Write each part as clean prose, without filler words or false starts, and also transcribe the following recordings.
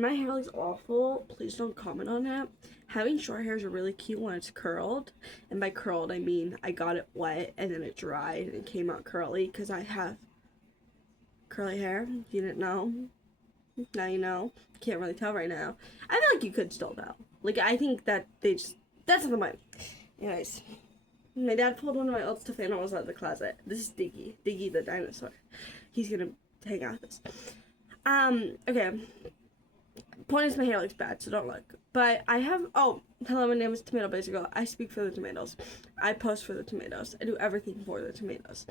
My hair looks awful. Please don't comment on it. Having short hair is really cute when it's curled. And by curled, I mean I got it wet and then it dried and it came out curly because I have curly hair. You didn't know? Now you know. Can't really tell right now. I feel like you could still tell. Like, I think that that's not the point. Anyways. My dad pulled one of my old stuffed animals out of the closet. This is Diggy. Diggy the dinosaur. He's gonna hang out with us. Okay. Point is, my hair looks bad, so don't look. But I have, hello, my name is Tomato Basic Girl. I speak for the tomatoes. I post for the tomatoes. I do everything for the tomatoes.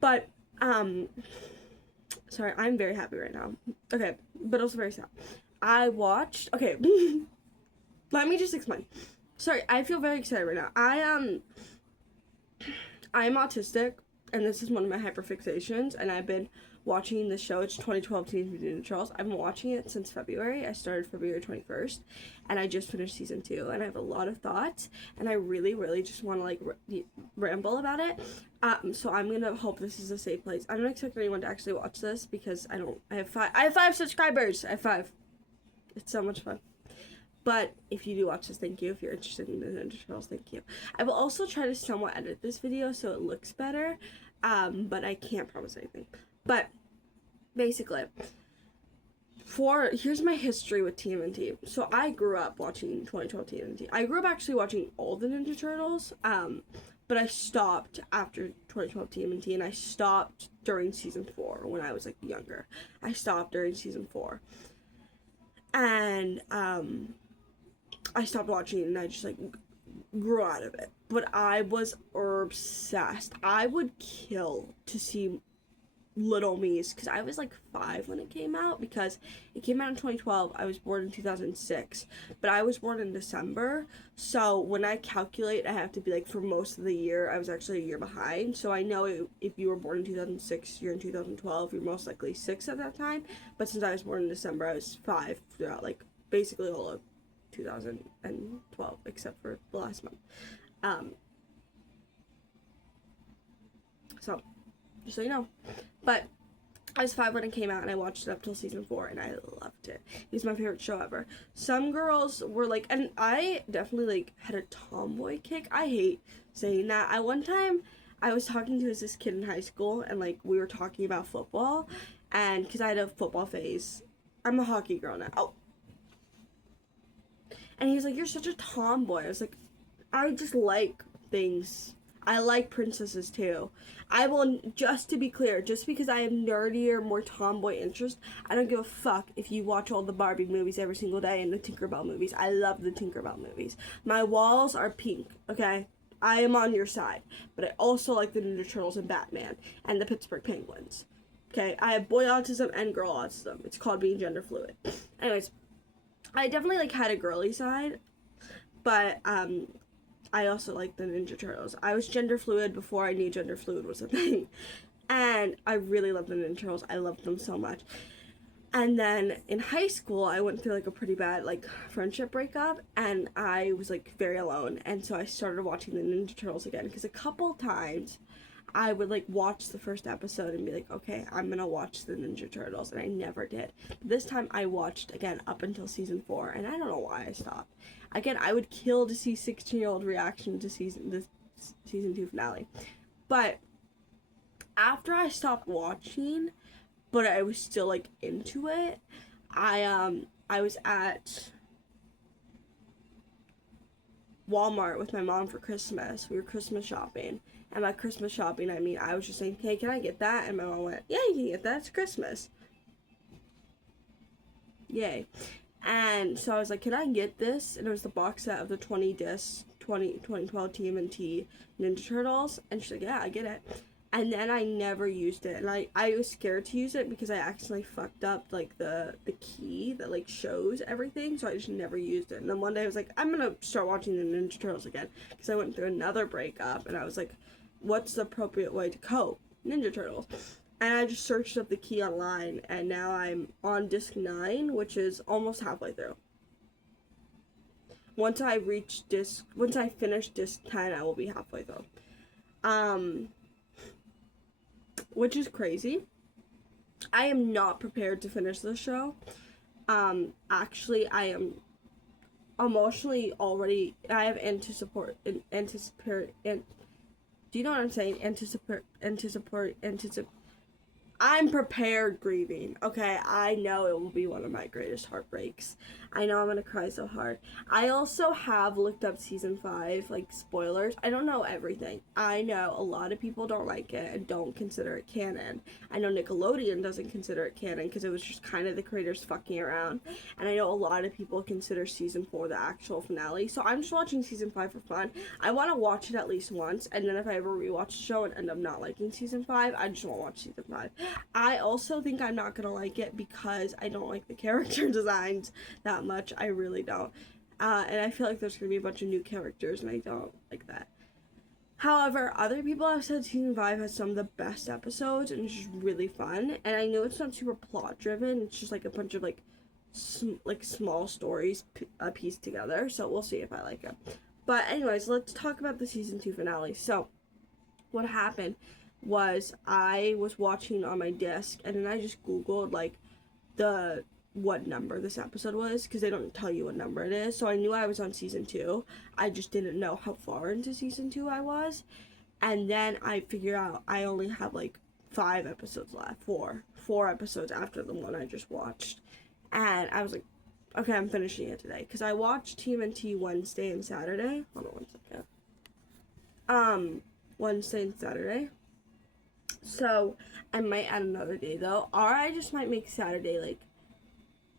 But, sorry, I'm very happy right now. Okay, but also very sad. I watched, okay, let me just explain. Sorry, I feel very excited right now. I am autistic, and this is one of my hyperfixations, and I've been watching the show. It's 2012 Teenage Mutant Ninja Turtles. I've been watching it since February. I started February 21st, and I just finished season 2, and I have a lot of thoughts, and I really, really just want to, like, ramble about it. So I'm gonna hope this is a safe place. I don't expect anyone to actually watch this, because I have 5 subscribers! I have 5. It's so much fun. But if you do watch this, thank you. If you're interested in the Ninja Turtles, thank you. I will also try to somewhat edit this video so it looks better, but I can't promise anything. But basically, here's my history with TMNT. So I grew up watching 2012 TMNT. I grew up actually watching all the Ninja Turtles, but I stopped after 2012 TMNT, and I stopped during season 4 when I was, like, younger. I stopped during season 4. And, I stopped watching and I just, like, grew out of it. But I was obsessed. I would kill to see Little Me's, because I was, like, 5 when it came out, because it came out in 2012. I was born in 2006, but I was born in December, so when I calculate, I have to be, like, for most of the year, I was actually a year behind. So I know if you were born in 2006, you're in 2012, you're most likely 6 at that time, but since I was born in December, I was 5 throughout, like, basically all of 2012, except for the last month. So, just so you know. But I was 5 when it came out, and I watched it up till season 4, and I loved it. It was my favorite show ever. Some girls were like, and I definitely, like, had a tomboy kick. I hate saying that. One time, I was talking to this kid in high school, and, like, we were talking about football, and because I had a football phase. I'm a hockey girl now. Oh. And he was like, "You're such a tomboy." I was like, I just like things. I like princesses too. I will, just to be clear, just because I have nerdier, more tomboy interest, I don't give a fuck if you watch all the Barbie movies every single day and the Tinkerbell movies. I love the Tinkerbell movies. My walls are pink, okay? I am on your side. But I also like the Ninja Turtles and Batman and the Pittsburgh Penguins. Okay? I have boy autism and girl autism. It's called being gender fluid. Anyways, I definitely, like, had a girly side, but I also like the Ninja Turtles. I was gender fluid before I knew gender fluid was a thing, and I really love the Ninja Turtles. I loved them so much. And then in high school, I went through, like, a pretty bad, like, friendship breakup, and I was, like, very alone, and so I started watching the Ninja Turtles again, because a couple times I would, like, watch the first episode and be like, okay, I'm gonna watch the Ninja Turtles, and I never did. This time I watched again up until season 4, and I don't know why I stopped. Again, I would kill to see 16-year-old reaction to season 2 finale. But after I stopped watching, but I was still, like, into it, I was at Walmart with my mom for Christmas. We were Christmas shopping. And by Christmas shopping, I mean, I was just saying, hey, can I get that? And my mom went, yeah, you can get that. It's Christmas. Yay. And so I was like, can I get this? And it was the box set of the 20-disc 2012 TMNT Ninja Turtles. And she's like, yeah, I get it. And then I never used it. And I was scared to use it because I accidentally fucked up, like, the key that, like, shows everything. So I just never used it. And then one day I was like, I'm going to start watching the Ninja Turtles again. Because I went through another breakup. And I was like, what's the appropriate way to cope? Ninja Turtles. And I just searched up the key online, and now I'm on disc 9, which is almost halfway through. Once I finish disc 10, I will be halfway through. Which is crazy. I am not prepared to finish this show. Actually, I am emotionally already. I have anticipate. Do you know what I'm saying? Anticipate. I'm prepared grieving. Okay, I know it will be one of my greatest heartbreaks. I know I'm gonna cry so hard. I also have looked up season 5, like spoilers. I don't know everything. I know a lot of people don't like it and don't consider it canon. I know Nickelodeon doesn't consider it canon because it was just kind of the creators fucking around. And I know a lot of people consider season 4 the actual finale. So I'm just watching season 5 for fun. I want to watch it at least once, and then if I ever rewatch the show and end up not liking season 5, I just won't watch season 5. I also think I'm not gonna like it because I don't like the character designs that much. I really don't. And I feel like there's gonna be a bunch of new characters, and I don't like that. However, other people have said season 5 has some of the best episodes, and it's just really fun. And I know it's not super plot driven. It's just like a bunch of like small stories pieced together. So we'll see if I like it. But anyways, let's talk about the season 2 finale. So what happened was I was watching on my disc, and then I just googled like the what number this episode was, because they don't tell you what number it is. So I knew I was on season 2. I just didn't know how far into season 2 I was. And then I figured out I only have like 5 episodes left. Four episodes after the one I just watched. And I was like, okay, I'm finishing it today, because I watched TMNT Wednesday and Saturday. Hold on one second. Wednesday and Saturday. So I might add another day though, or I just might make Saturday like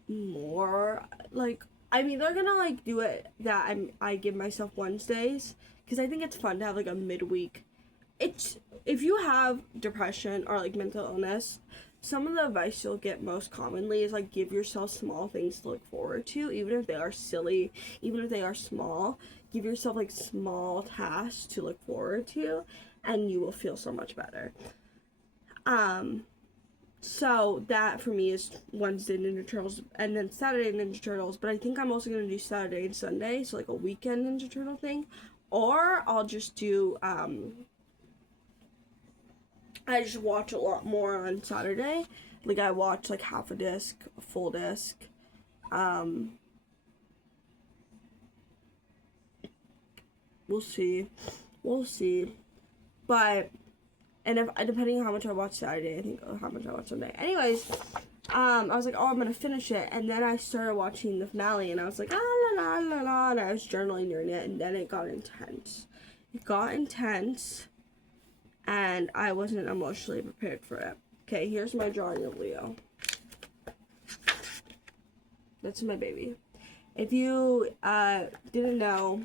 more like. I mean, they're gonna like do it that I give myself Wednesdays, because I think it's fun to have like a midweek. It's if you have depression or like mental illness, some of the advice you'll get most commonly is like give yourself small things to look forward to, even if they are silly, even if they are small. Give yourself like small tasks to look forward to, and you will feel so much better. So that for me is Wednesday Ninja Turtles, and then Saturday Ninja Turtles, but I think I'm also gonna do Saturday and Sunday, so like a weekend Ninja Turtle thing. Or I'll just do I just watch a lot more on Saturday. Like I watch like half a disc, a full disc. We'll see. We'll see. But and if depending on how much I watch Saturday, I think how much I watch Sunday. Anyways, I was like, oh, I'm gonna finish it, and then I started watching the finale, and I was like, ah la la la la, and I was journaling during it, and then it got intense. It got intense, and I wasn't emotionally prepared for it. Okay, here's my drawing of Leo. That's my baby. If you didn't know,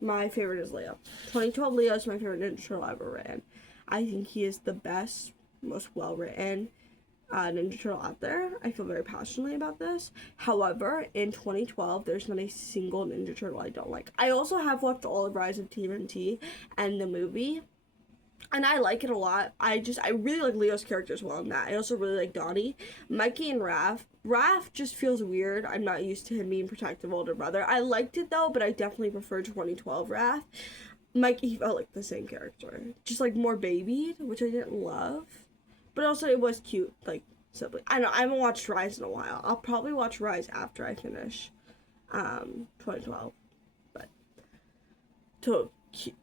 my favorite is Leo. 2012 Leo is my favorite Ninja Turtle ever written. I think he is the best, most well-written Ninja Turtle out there. I feel very passionately about this. However, in 2012, there's not a single Ninja Turtle I don't like. I also have watched all of Rise of TMNT and the movie, and I like it a lot. I really like Leo's character as well in that. I also really like Donnie. Mikey and Raph. Raph just feels weird. I'm not used to him being protective older brother. I liked it though, but I definitely prefer 2012 Raph. Mikey felt like the same character, just like more babied, which I didn't love, but also it was cute, like sibling. I know I haven't watched Rise in a while. I'll probably watch Rise after I finish 2012, but to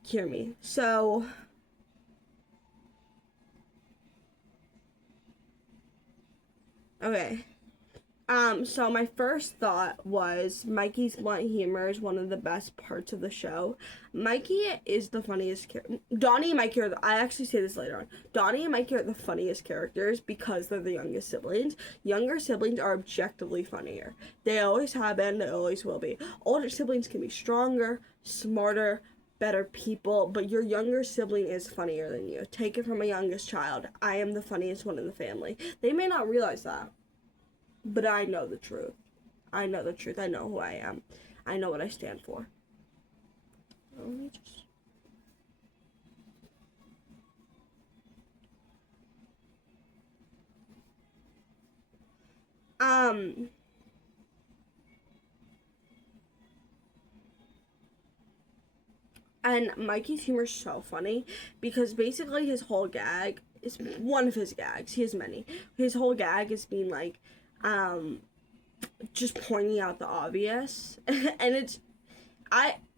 hear me. So okay. So my first thought was Mikey's blunt humor is one of the best parts of the show. Mikey is the funniest character. Donnie and Mikey I actually say this later on. Donnie and Mikey are the funniest characters because they're the youngest siblings. Younger siblings are objectively funnier. They always have been, they always will be. Older siblings can be stronger, smarter, better people, but your younger sibling is funnier than you. Take it from a youngest child. I am the funniest one in the family. They may not realize that, but I know the truth. I know the truth. I know who I am. I know what I stand for. Let me just... And Mikey's humor is so funny because basically his whole gag is one of his gags. He has many. His whole gag is being like, just pointing out the obvious. And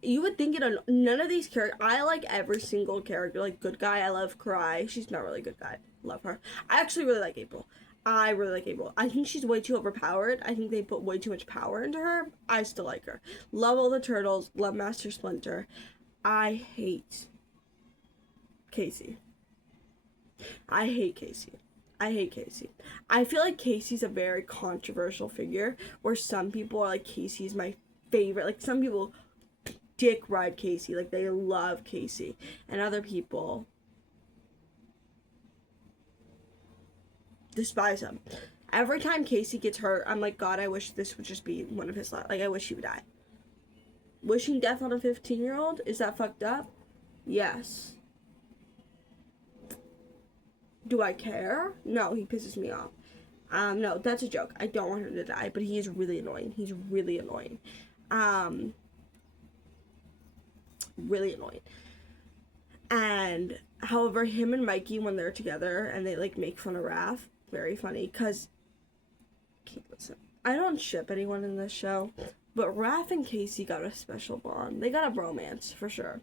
you would think none of these characters, I like every single character. Like, good guy, I love Cry. She's not really a good guy. Love her. I actually really like April. I really like April. I think she's way too overpowered. I think they put way too much power into her. I still like her. Love all the turtles. Love Master Splinter. I hate Casey. I hate Casey. I hate Casey. I feel like Casey's a very controversial figure, where some people are like, Casey's my favorite. Like, some people dick ride Casey. Like, they love Casey. And other people despise him. Every time Casey gets hurt, I'm like, God, I wish this would just be one of his last. Like, I wish he would die. Wishing death on a 15-year-old? Is that fucked up? Yes. Do I care? No, he pisses me off. No, that's a joke. I don't want him to die, but he is really annoying. He's really annoying. Really annoying. And, however, him and Mikey, when they're together and they, like, make fun of Raph, very funny, because, listen, I don't ship anyone in this show, but Raph and Casey got a special bond. They got a bromance, for sure.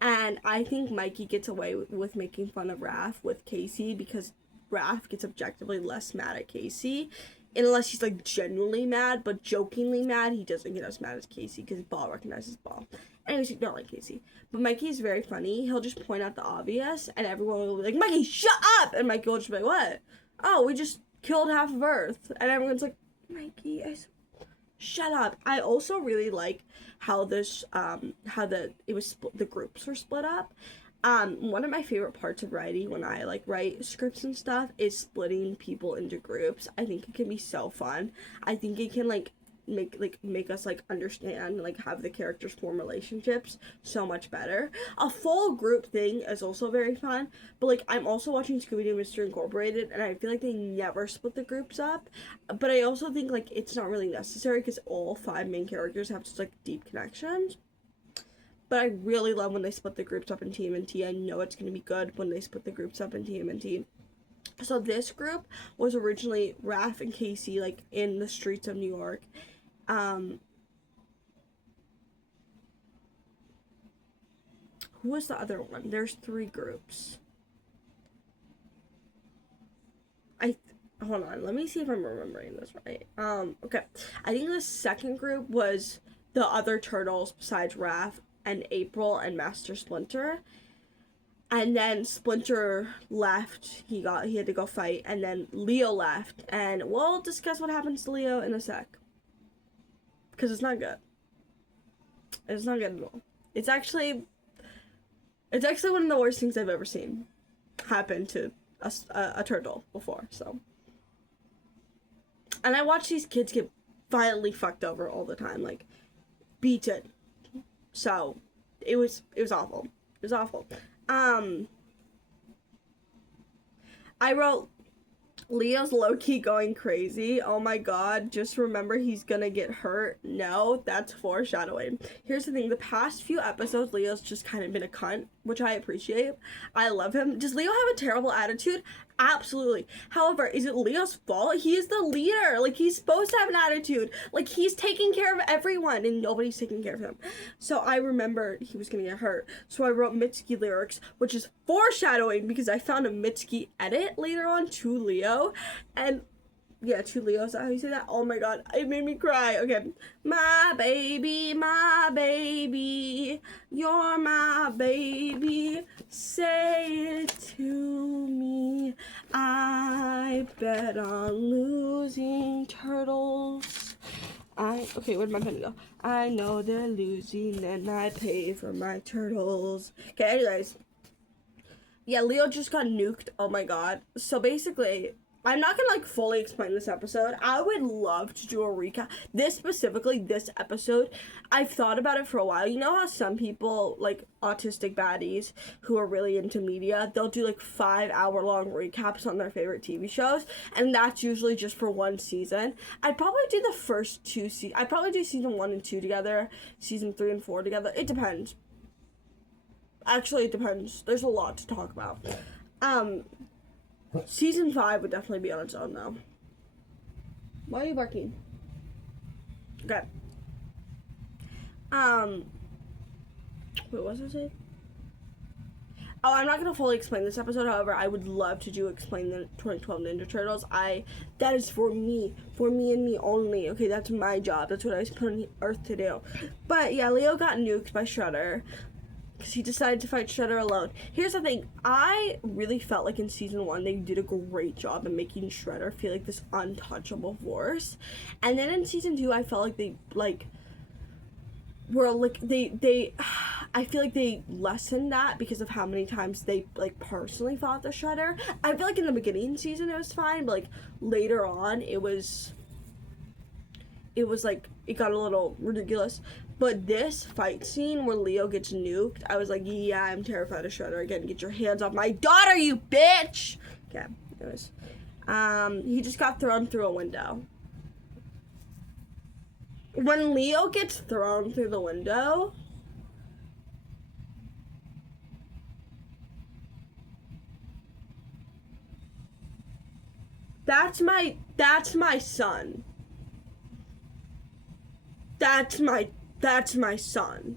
And I think Mikey gets away with making fun of Raph with Casey, because Raph gets objectively less mad at Casey, unless he's, like, genuinely mad, but jokingly mad, he doesn't get as mad as Casey, because Ball recognizes Ball. Anyways, you don't like Casey. But Mikey is very funny. He'll just point out the obvious, and everyone will be like, Mikey, shut up! And Mikey will just be like, what? Oh, we just killed half of Earth. And everyone's like, Mikey, shut up. I also really like how the groups were split up. One of my favorite parts of writing, when I like write scripts and stuff, is splitting people into groups. I think it can be so fun. I think it can like make us like understand, like have the characters form relationships so much better. A full group thing is also very fun, but like I'm also watching Scooby-Doo Mystery Incorporated, and I feel like they never split the groups up, but I also think like it's not really necessary because all 5 main characters have such like deep connections. But I really love when they split the groups up in TMNT. I know it's going to be good when they split the groups up in TMNT. So this group was originally Raph and Casey, like, in the streets of New York. Who was the other one? There's 3 groups. Hold on, let me see if I'm remembering this right. Okay. I think the second group was the other turtles besides Raph and April and Master Splinter. And then Splinter left. He had to go fight, and then Leo left, and we'll discuss what happens to Leo in a sec. Because it's not good. It's not good at all. It's actually one of the worst things I've ever seen happen to a turtle before, so. And I watch these kids get violently fucked over all the time, like, beaten. So, it was awful. It was awful. I wrote, Leo's low-key going crazy. Oh my god, just remember he's gonna get hurt. No, that's foreshadowing. Here's the thing, the past few episodes, Leo's just kind of been a cunt, which I appreciate. I love him. Does Leo have a terrible attitude? Absolutely. However, is it Leo's fault? He is the leader. Like, he's supposed to have an attitude. Like, he's taking care of everyone, and nobody's taking care of him. So I remembered he was gonna get hurt. So I wrote Mitski lyrics, which is foreshadowing because I found a Mitski edit later on to Leo. And yeah, to Leo, is that how you say that? Oh my god, it made me cry. Okay. My baby, you're my baby. Say it to me. I bet on losing turtles. Okay, where'd my pen go? I know they're losing and I pay for my turtles. Okay, anyways. Yeah, Leo just got nuked. Oh my god. So basically, I'm not gonna, like, fully explain this episode. I would love to do a recap. This episode, I've thought about it for a while. You know how some people, like, autistic baddies who are really into media, they'll do, like, 5-hour-long recaps on their favorite TV shows, and that's usually just for one season. I'd probably do the first 2 seasons. I'd probably do season 1 and 2 together, season 3 and 4 together. It depends. Actually, it depends. There's a lot to talk about. Season 5 would definitely be on its own, though. Why are you barking? Okay. What was I saying? Oh, I'm not gonna fully explain this episode. However, I would love to explain the 2012 Ninja Turtles. That is for me and me only. Okay, that's my job. That's what I was put on Earth to do. But yeah, Leo got nuked by Shredder because he decided to fight Shredder alone. Here's the thing: I really felt like in season 1 they did a great job in making Shredder feel like this untouchable force, and then in season 2 I felt like they were like they I feel like they lessened that because of how many times they like personally fought the Shredder. I feel like in the beginning season it was fine, but like later on it was like it got a little ridiculous. But this fight scene where Leo gets nuked, I was like, yeah, I'm terrified of Shredder again. Get your hands off my daughter, you bitch. Okay, anyways, he just got thrown through a window. When Leo gets thrown through the window, that's my son. That's my son.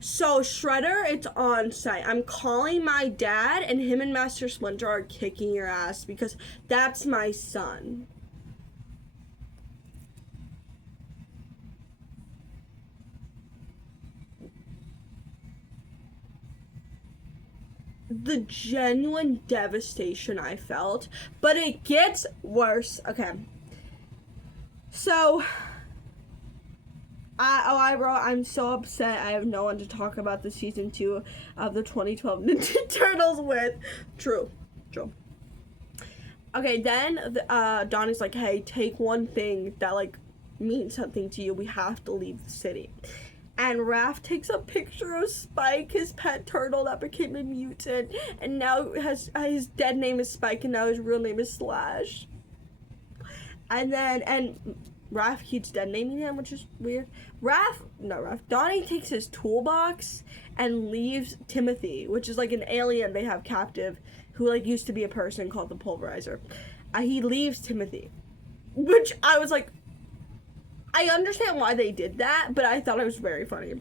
So Shredder, it's on site. I'm calling my dad, and him and Master Splinter are kicking your ass because that's my son. The genuine devastation I felt, but it gets worse. Okay. So, I wrote, I'm so upset I have no one to talk about the season 2 of the 2012 Ninja Turtles with. True. Okay, then Donnie's like, hey, take one thing that like means something to you. We have to leave the city. And Raph takes a picture of Spike, his pet turtle that became a mutant, and now his dead name is Spike, and now his real name is Slash. And Raph keeps dead naming him, which is weird. Donnie takes his toolbox and leaves Timothy, which is like an alien they have captive, who like used to be a person called the Pulverizer. He leaves Timothy, which I was like, I understand why they did that, but I thought it was very funny.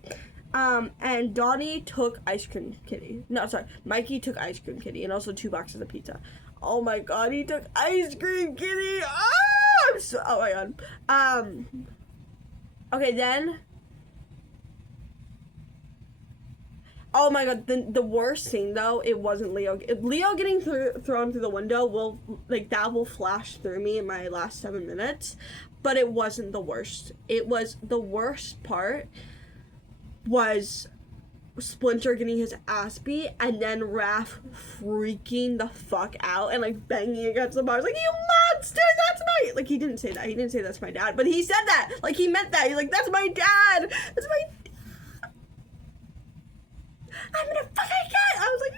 And Donnie took Ice Cream Kitty. No, sorry. Mikey took Ice Cream Kitty and also 2 boxes of pizza. Oh my god, he took Ice Cream Kitty! Oh my god. Okay, then. Oh my god, the worst scene though, it wasn't Leo. Leo getting thrown through the window that will flash through me in my last 7 minutes. But it wasn't the worst. The worst part was Splinter getting his ass beat and then Raph freaking the fuck out and like banging against the bars like, you monster, that's my, like he didn't say that. He didn't say that's my dad, but he said that. Like he meant that. He's like, that's my dad. That's my dad. I'm gonna fucking get. I was like,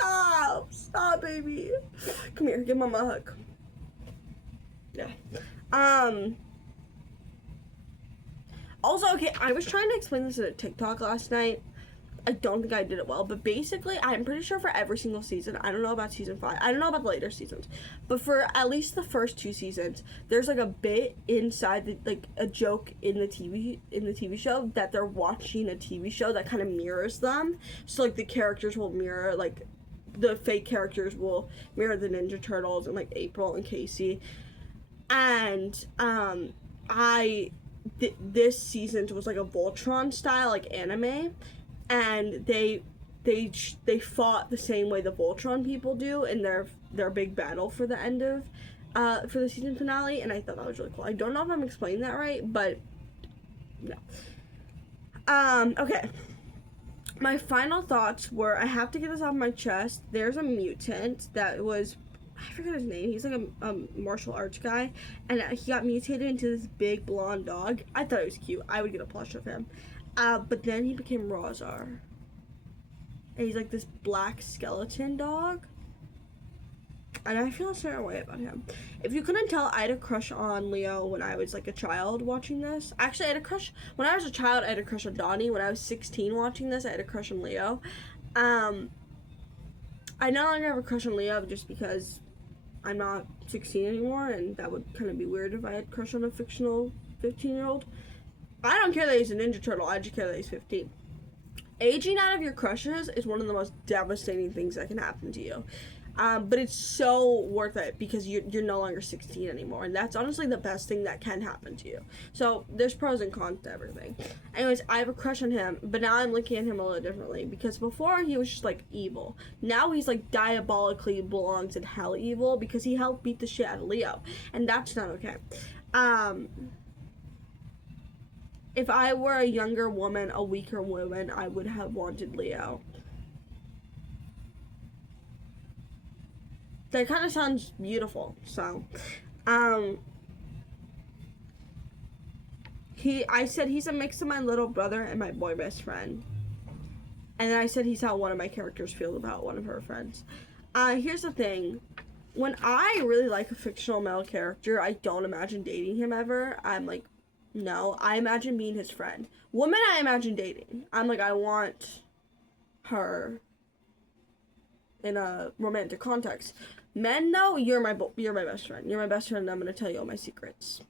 Raph, stop, baby. Come here, give mama a hug. Yeah. Also, okay, I was trying to explain this in a TikTok last night. I don't think I did it well, but basically, I'm pretty sure for every single season, I don't know about season 5, I don't know about the later seasons, but for at least the first 2 seasons, there's like a bit inside, like a joke in the TV show that they're watching a TV show that kind of mirrors them. So like the characters will mirror, like the fake characters will mirror the Ninja Turtles and like April and Casey. And this season was like a Voltron style like anime, and they fought the same way the Voltron people do in their big battle for the end of for the season finale, and I thought that was really cool. I don't know if I'm explaining that right, but no. Okay. My final thoughts were, I have to get this off my chest. There's a mutant that was, I forget his name. He's like a martial arts guy, and he got mutated into this big blonde dog. I thought it was cute. I would get a plush of him. But then he became Razar, and he's like this black skeleton dog. And I feel a certain way about him. If you couldn't tell, I had a crush on Leo when I was like a child watching this. Actually, I had a crush when I was a child. I had a crush on Donnie. When I was 16 watching this, I had a crush on Leo. I no longer have a crush on Leo just because I'm not 16 anymore, and that would kind of be weird if I had a crush on a fictional 15-year-old. I don't care that he's a Ninja Turtle, I just care that he's 15. Aging out of your crushes is one of the most devastating things that can happen to you. But it's so worth it because you're no longer 16 anymore, and that's honestly the best thing that can happen to you. So there's pros and cons to everything. Anyways, I have a crush on him, but now I'm looking at him a little differently because before he was just like evil. Now he's like diabolically belongs in hell evil because he helped beat the shit out of Leo, and that's not okay. If I were a younger woman, a weaker woman, I would have wanted Leo. That kind of sounds beautiful. So, I said he's a mix of my little brother and my boy best friend. And then I said he's how one of my characters feel about one of her friends. Here's the thing. When I really like a fictional male character, I don't imagine dating him ever. I'm like, no, I imagine being his friend. Woman, I imagine dating. I'm like, I want her in a romantic context. Men, though, you're my best friend. You're my best friend, and I'm gonna tell you all my secrets.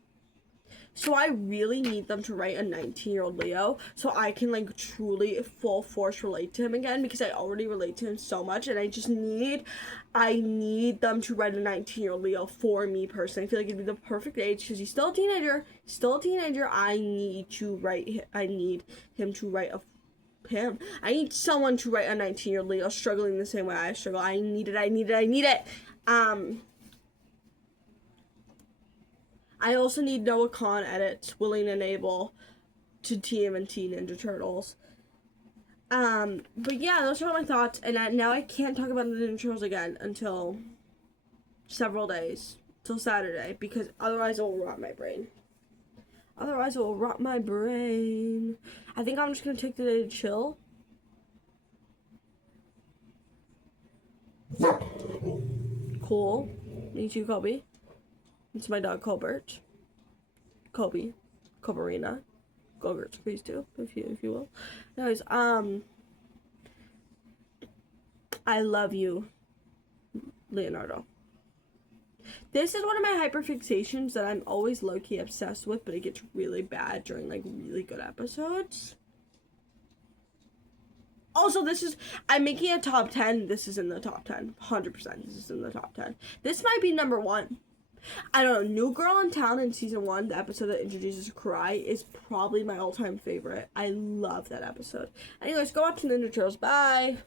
So I really need them to write a 19-year-old Leo so I can like truly full force relate to him again because I already relate to him so much, and I need them to write a 19-year-old Leo for me personally. I feel like it'd be the perfect age because he's still a teenager. I need him to write I need someone to write a 19-year-old Leo struggling the same way I struggle. I need it. I also need Noah Kahn edits, willing and able, to TMNT Ninja Turtles. But yeah, those are my thoughts, and now I can't talk about the Ninja Turtles again until several days, till Saturday, because otherwise it will rot my brain. I think I'm just gonna take the day to chill. Cool. Me too, Kobe. It's my dog Colbert. Kobe. Kobarina. Gogurt, please do, if you will. Anyways, I love you, Leonardo. This is one of my hyperfixations that I'm always low-key obsessed with, but it gets really bad during like really good episodes. Also, I'm making a top 10. This is in the top 10. 100%. This is in the top 10. This might be number 1. I don't know. New Girl in Town in season 1, the episode that introduces Cry, is probably my all-time favorite. I love that episode. Anyways, go watch Ninja Turtles. Bye!